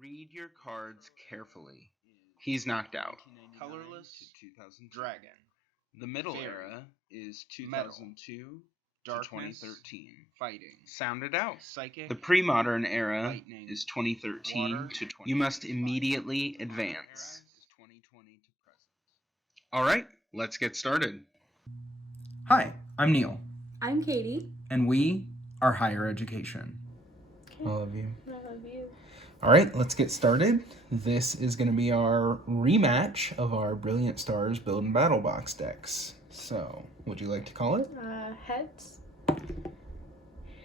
Read your cards carefully. He's knocked out. Colorless, Dragon. The middle era is 2002 to 2013. Fighting. Sound it out. Psychic. The pre-modern era Lightning. is 2013 Water. to 20. You must immediately advance. Is 2020 to present. All right, let's get started. Hi, I'm Neal, I'm Kaitie. and we are Higher Education. Okay. I love you. I love you. All right, let's get started. This is going to be our rematch of our Brilliant Stars Build and Battle Box decks. So, would you like to call it? Heads.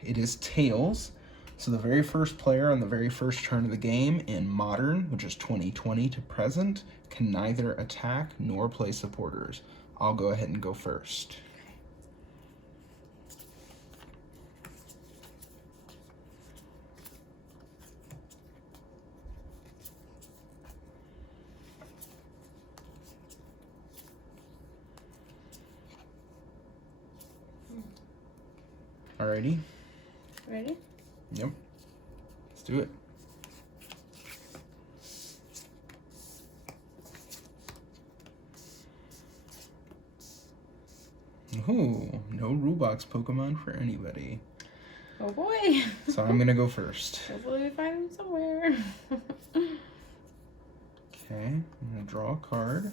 It is tails. So the very first player on the very first turn of the game in Modern, which is 2020 to present, can neither attack nor play supporters. I'll go ahead and go first. Alrighty. Ready? Yep. Let's do it. Ooh, no Rule Box Pokemon for anybody. Oh boy. So I'm gonna go first. Hopefully we find them somewhere. Okay, I'm gonna draw a card.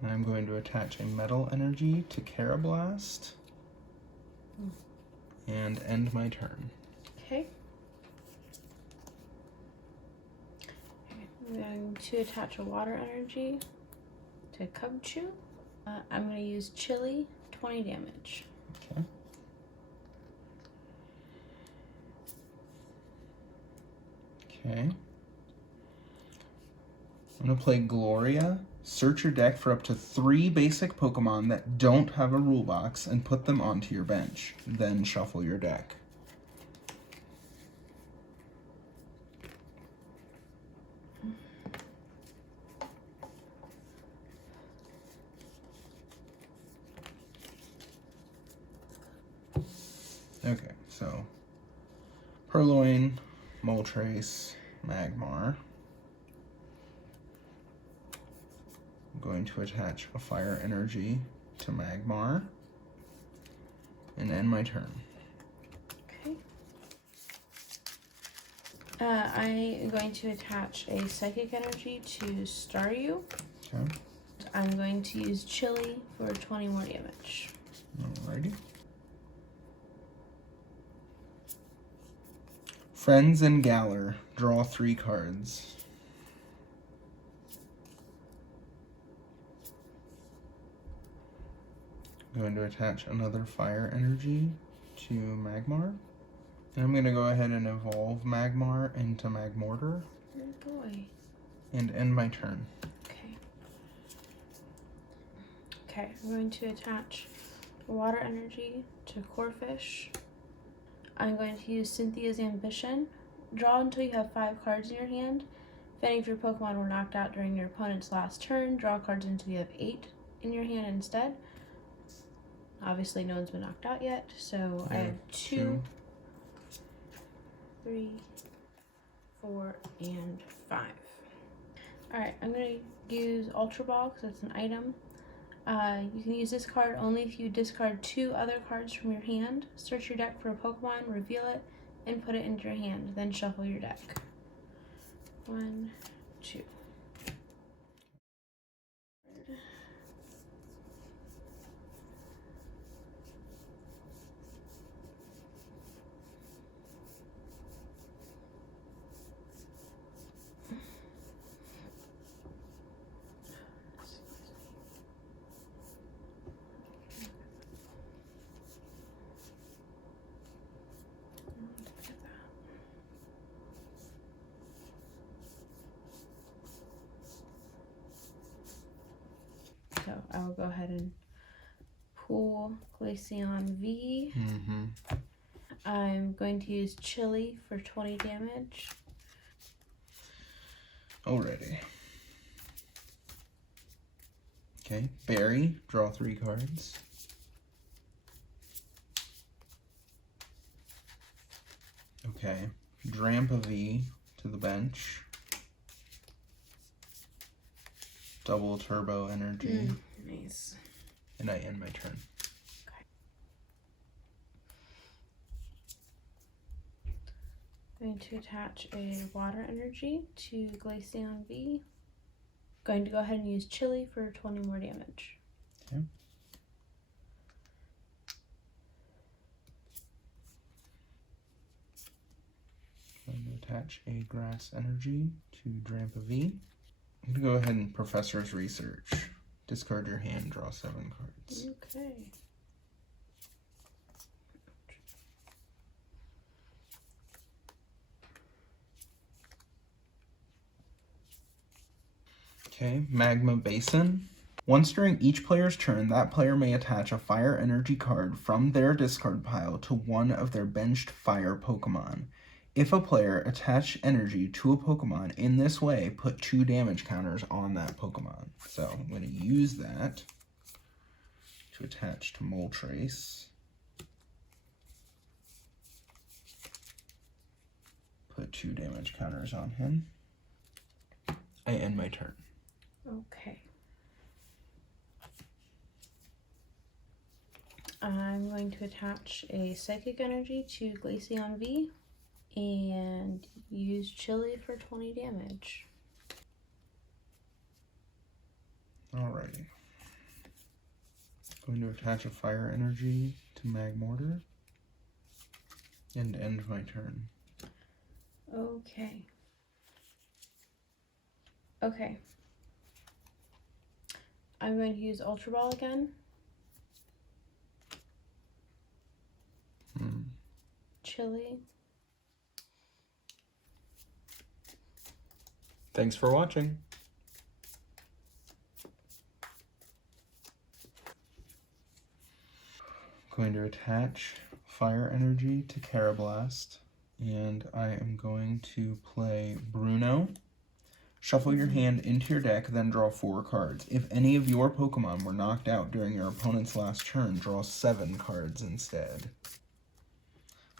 And I'm going to attach a Metal Energy to Carablast. And end my turn. Okay. I'm going to attach a Water Energy to Cubchoo. I'm going to use Chili, 20 damage. Okay. Okay. I'm going to play Gloria. Search your deck for up to 3 basic Pokemon that don't have a rule box and put them onto your bench. Then shuffle your deck. Okay, so Purloin, Moltres, Magmar. I'm going to attach a Fire Energy to Magmar and end my turn. Okay. I am going to attach a Psychic Energy to Staryu. Okay, I'm going to use Chili for 20 more damage. alrighty. Friends and Galar. Draw 3 cards. I'm going to attach another Fire Energy to Magmar. And I'm going to go ahead and evolve Magmar into Magmortar Oh boy. and end my turn. Okay. Okay, I'm going to attach Water Energy to Corphish. I'm going to use Cynthia's Ambition. Draw until you have 5 cards in your hand. If any of your Pokemon were knocked out during your opponent's last turn, draw cards until you have 8 in your hand instead. Obviously, no one's been knocked out yet, so I have 2, 3, 4, and 5. Alright, I'm going to use Ultra Ball because it's an item. You can use this card only if you discard 2 other cards from your hand. Search your deck for a Pokemon, reveal it, and put it into your hand. Then shuffle your deck. 1, 2. So I will go ahead and pull Glaceon V. I'm going to use Chili for 20 damage. Alrighty. Okay, Berry, draw 3 cards. Okay, Drampa V to the bench. Double turbo energy. Nice. And I end my turn. Okay. Going to attach a water energy to Glaceon V. Going to go ahead and use Chili for 20 more damage. Okay. Going to attach a grass energy to Drampa V. I'm going to go ahead and Professor's Research. Discard your hand, draw 7 cards. Okay. Okay, Magma Basin. Once during each player's turn, that player may attach a fire energy card from their discard pile to one of their benched fire Pokemon. If a player attach energy to a Pokemon in this way, put 2 damage counters on that Pokemon. So I'm going to use that to attach to Moltres. Put 2 damage counters on him. I end my turn. Okay. I'm going to attach a Psychic Energy to Glaceon V and use Chili for 20 damage. Alrighty. Going to attach a Fire Energy to Magmortar and end my turn. Okay. Okay. I'm going to use Ultra Ball again. Chili. Thanks for watching. Going to attach Fire Energy to Carablast, and I am going to play Bruno. Shuffle your hand into your deck, then draw 4 cards. If any of your Pokemon were knocked out during your opponent's last turn, draw 7 cards instead.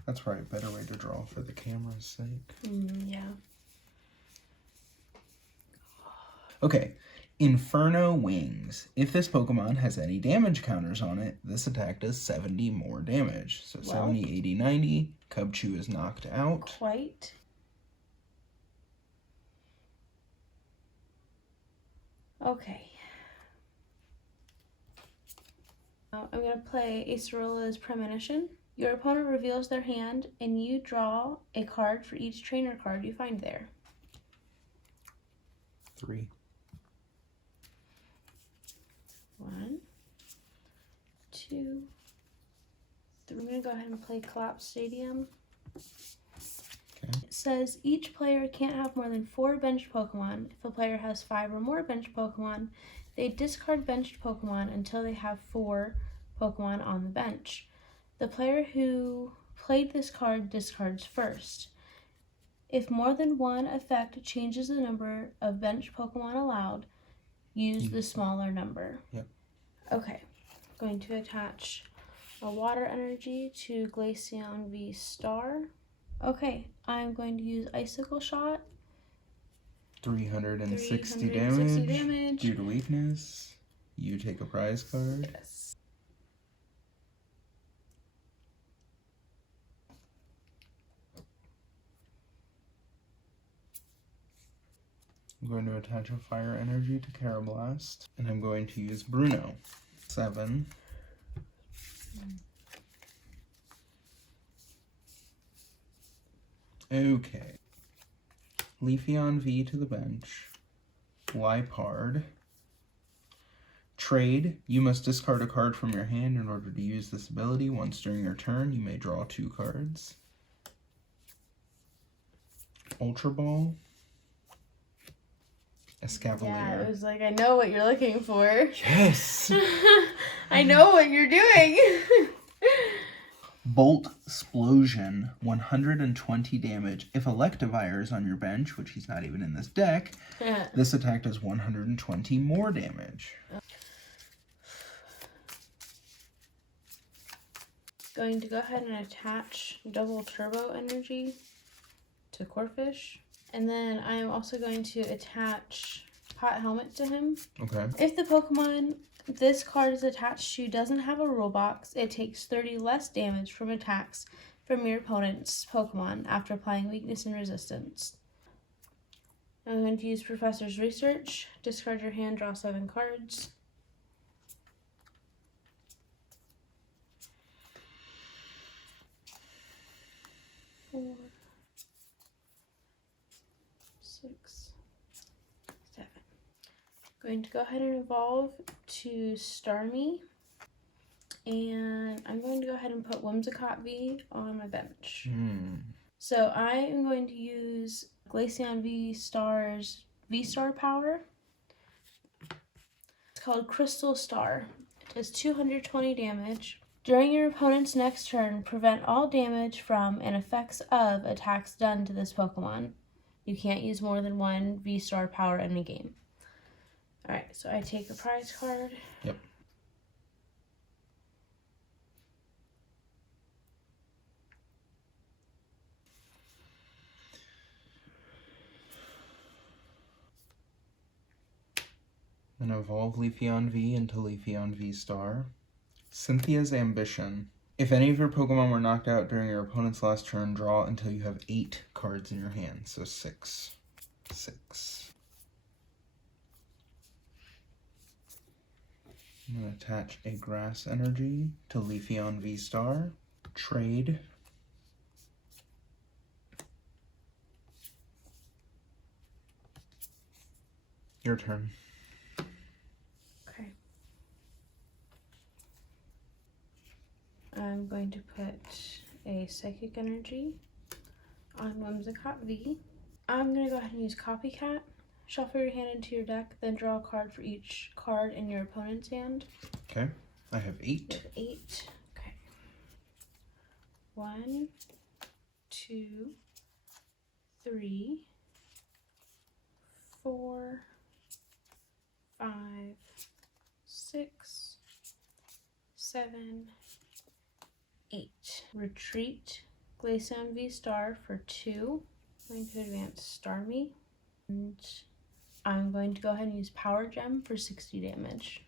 That's probably a better way to draw for the camera's sake. Yeah. Okay, Inferno Wings. If this Pokemon has any damage counters on it, this attack does 70 more damage. So 70, 80, 90. Cubchoo is knocked out. Quite. Okay. Now I'm going to play Acerola's Premonition. Your opponent reveals their hand, and you draw a card for each trainer card you find there. 3. 1, 2, 3. I'm going to go ahead and play Collapse Stadium. Okay. It says each player can't have more than 4 benched Pokemon. If a player has 5 or more benched Pokemon, they discard benched Pokemon until they have 4 Pokemon on the bench. The player who played this card discards first. If more than one effect changes the number of benched Pokemon allowed, use the smaller number. Yep. Okay, I'm going to attach a water energy to Glaceon VSTAR. Okay, I'm going to use Icicle Shot. 360 damage. Due to weakness, you take a prize card. Yes. I'm going to attach a Fire Energy to Carablast, and I'm going to use Bruno. 7. Okay. Leafeon V to the bench. Lipard. Trade. You must discard a card from your hand in order to use this ability. Once during your turn, you may draw 2 cards. Ultra Ball. Escavalier. Yeah, it was like, I know what you're looking for. Yes! I know what you're doing. Bolt Explosion, 120 damage. If Electivire is on your bench, which he's not even in this deck, this attack does 120 more damage. Going to go ahead and attach double turbo energy to Corphish And then I am also going to attach Hot Helmet to him. Okay. If the Pokemon this card is attached to doesn't have a rule box, it takes 30 less damage from attacks from your opponent's Pokemon after applying weakness and resistance. I'm going to use Professor's Research. Discard your hand, draw 7 cards. Four, 6, 7. Going to go ahead and evolve to Starmie. And I'm going to go ahead and put Whimsicott V on my bench. So I am going to use Glaceon VSTAR's VSTAR power. It's called Crystal Star. It does 220 damage. During your opponent's next turn, prevent all damage from and effects of attacks done to this Pokemon. You can't use more than one VSTAR power in a game. Alright, so I take a prize card. Yep. And evolve Leafeon V into Leafeon V-Star. Cynthia's Ambition. If any of your Pokemon were knocked out during your opponent's last turn, draw until you have 8 cards in your hand. So 6. 6. I'm going to attach a Grass Energy to Leafeon V-Star. Trade. Your turn. I'm going to put a Psychic Energy on Whimsicott V. I'm going to go ahead and use Copycat. Shuffle your hand into your deck, then draw a card for each card in your opponent's hand. Okay. I have 8. You have 8. Okay. 1, 2, 3, 4, 5, 6, 7, 8. Retreat Glaceon V-Star for 2. I'm going to advance Starmie. And I'm going to go ahead and use Power Gem for 60 damage.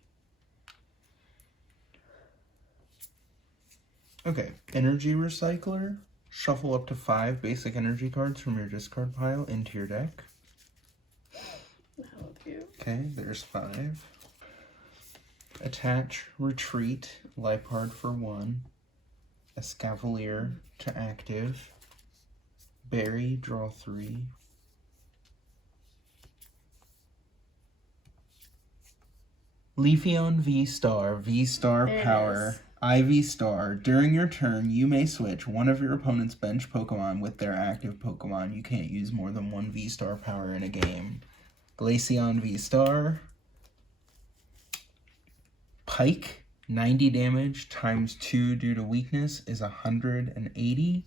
Okay, Energy Recycler. Shuffle up to 5 basic energy cards from your discard pile into your deck. Help you. Okay, there's 5. Attach Retreat Liepard for 1. Escavalier to active. Berry, draw 3. Leafeon V-Star, V-Star power, IV-Star. During your turn, you may switch one of your opponent's bench Pokemon with their active Pokemon. You can't use more than 1 V-Star power in a game. Glaceon V-Star. Pike. 90 damage times 2 due to weakness is 180.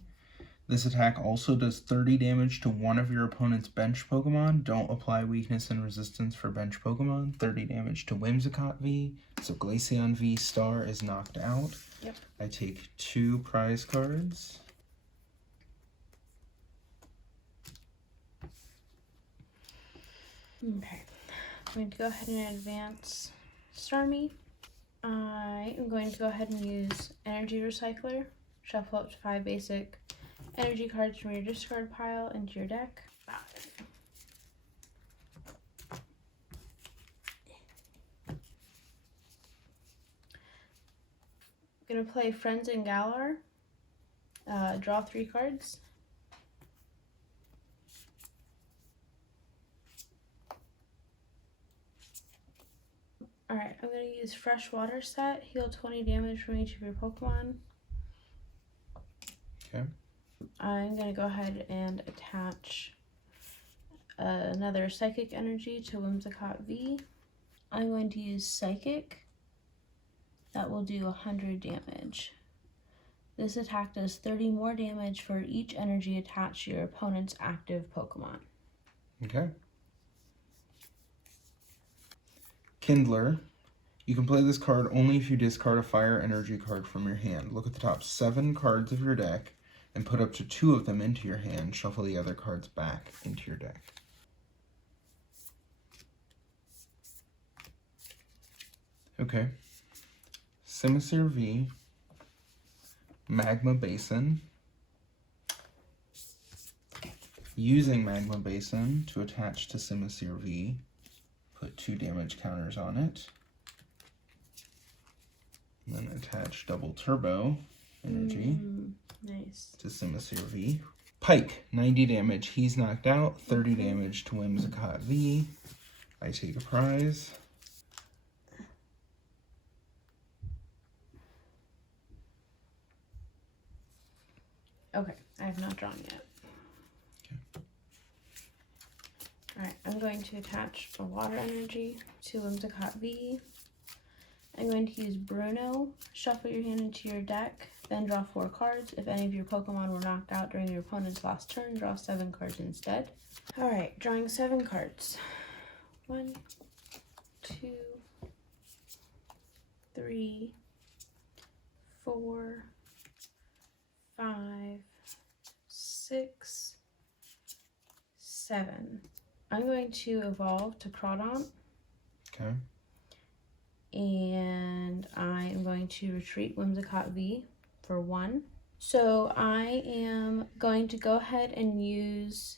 This attack also does 30 damage to one of your opponent's bench Pokemon. Don't apply weakness and resistance for bench Pokemon. 30 damage to Whimsicott V. So Glaceon V-Star is knocked out. Yep. I take 2 prize cards. Okay. I'm going to go ahead and advance Starmie. I am going to go ahead and use Energy Recycler. Shuffle up to 5 basic energy cards from your discard pile into your deck. 5. I'm going to play Friends and Galar. Draw 3 cards. Alright, I'm going to use Fresh Water Set. Heal 20 damage from each of your Pokemon. Okay. I'm going to go ahead and attach another Psychic Energy to Whimsicott V. I'm going to use Psychic. That will do 100 damage. This attack does 30 more damage for each energy attached to your opponent's active Pokemon. Okay. Kindler. You can play this card only if you discard a fire energy card from your hand. Look at the top 7 cards of your deck and put up to 2 of them into your hand. Shuffle the other cards back into your deck. Okay. Simisear V, Magma Basin. Using Magma Basin to attach to Simisear V, put 2 damage counters on it. And then attach Double Turbo Energy nice. to Simisear V. Pike, 90 damage. He's knocked out. 30 damage to Whimsicott V. I take a prize. Okay, I have not drawn yet. Okay. Alright, I'm going to attach a Water Energy to Whimsicott V. I'm going to use Bruno. Shuffle your hand into your deck, then draw 4 cards. If any of your Pokemon were knocked out during your opponent's last turn, draw 7 cards instead. Alright, drawing 7 cards. 1, 2, 3, 4, 5, 6, 7. I'm going to evolve to Crawdaunt. Okay. And I am going to retreat Whimsicott V for 1. So I am going to go ahead and use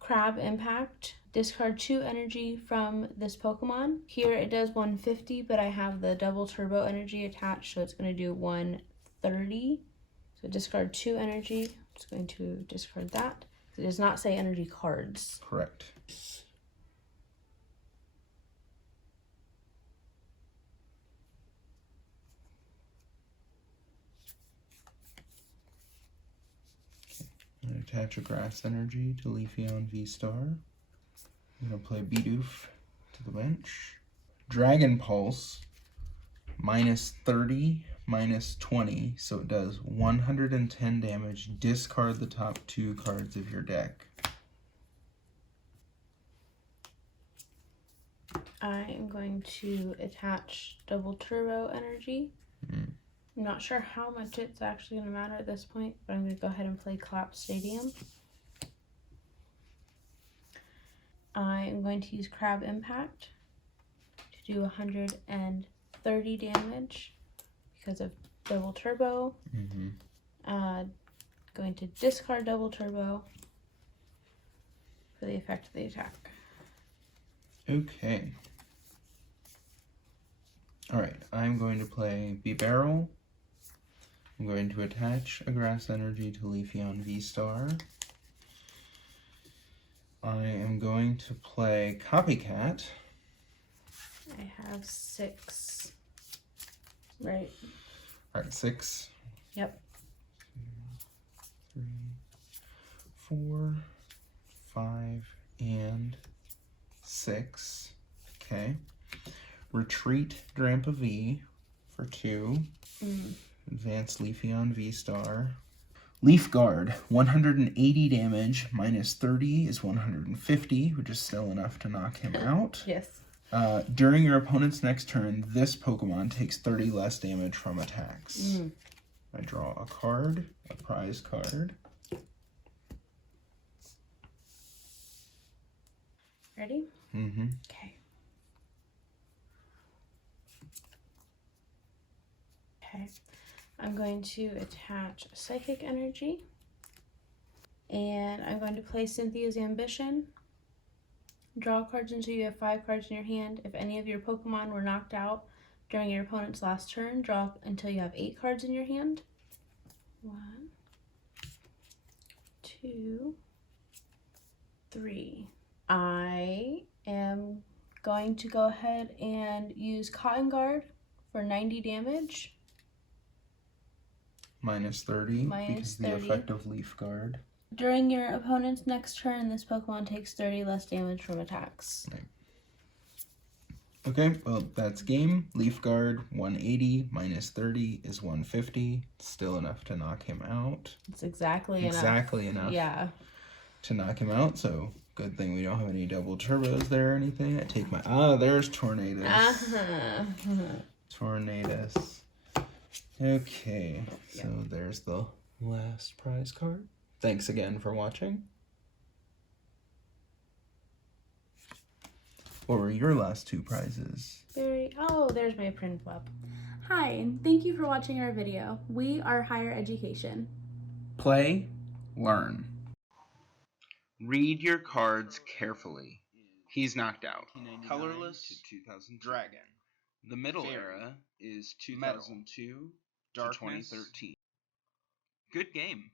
Crab Impact. Discard 2 energy from this Pokemon. Here it does 150, but I have the Double Turbo Energy attached, so it's going to do 130. So discard 2 energy. I'm just going to discard that. It does not say energy cards. Correct. I'm going to attach a Grass Energy to Leafeon VSTAR. I'm going to play Bidoof to the bench. Dragon Pulse, -30, -20, so it does 110 damage. Discard the top 2 cards of your deck. I am going to attach Double Turbo Energy. I'm not sure how much it's actually going to matter at this point, but I'm going to go ahead and play Collapse Stadium. I am going to use Crab Impact to do 130 damage because of Double Turbo. Going to discard Double Turbo for the effect of the attack. Okay. Alright, I'm going to play Barrel. I'm going to attach a Grass Energy to Leafeon VSTAR. I am going to play Copycat. I have 6. Right. Alright, 6. Yep. 2, 3, 4, 5, and 6. Okay. Retreat Drampa V for 2. Advance Leafeon VSTAR. Leaf Guard, 180 damage, -30 is 150, which is still enough to knock him out. Yes. During your opponent's next turn, this Pokemon takes 30 less damage from attacks. I draw a card, a prize card. Ready? Mm-hmm. Okay. Okay. I'm going to attach Psychic Energy. And I'm going to play Cynthia's Ambition. Draw cards until you have 5 cards in your hand. If any of your Pokemon were knocked out during your opponent's last turn, draw until you have 8 cards in your hand. 1, 2, 3. I am going to go ahead and use Cotton Guard for 90 damage. -30, -30. because the effect of Leaf Guard. During your opponent's next turn, this Pokemon takes 30 less damage from attacks. Right. Okay, well, that's game. Leaf Guard, 180, -30 is 150. Still enough to knock him out. It's exactly enough. Yeah. To knock him out, so good thing we don't have any Double Turbos there or anything. I take my... there's Tornadus. Tornadus. Okay, so there's the last prize card. Thanks again for watching. What were your last 2 prizes? Oh, there's my print pup. Hi, and thank you for watching our video. We are higher education. Play, learn. Read your cards carefully. He's knocked out. Colorless Dragon. The middle Fairy. era is Metal. 2002 to Darkness. 2013. Good game.